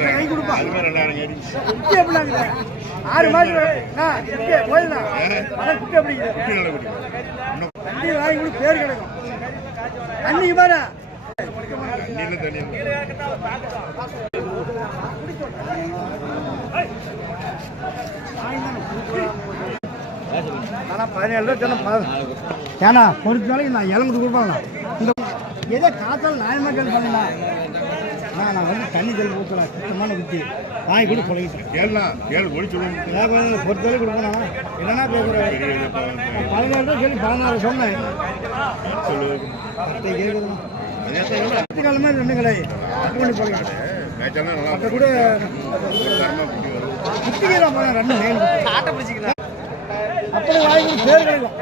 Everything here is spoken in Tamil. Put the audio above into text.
கை கொடுப்பா எப்படின்னா 6 மாதம் போயிடலாம் குட்டி எப்படி தண்ணி வாங்கி கூட பேர் கிடைக்கும் தண்ணி பாரு ஆனால் 17 ஏன்னா பொறுத்த நாளைக்கு நான் இளம்புட்டு கொடுப்பாங்களா இந்த எதோ காத்தால் நியாயமாக கேள்வி பண்ணலாம் ஆனால் நான் வந்து தண்ணி தெளிவு ஊற்றலாம் சுத்தமான குத்தி வாங்கி கூட பழகிட்டேன் கேள்வி பொறுத்தவரை கொடுக்கணும் என்னன்னா பேசுகிறேன் 17 கேள்வி 16 சொன்னேன் காலமாக 2 கடை பண்ணி பழகிட்டேன் அப்போ கூட குத்திக்கலாம் போகிறேன் 2 ஆட்டை பிடிச்சிக்கலாம் அப்படி வாங்கி பேர் கிடைக்கும்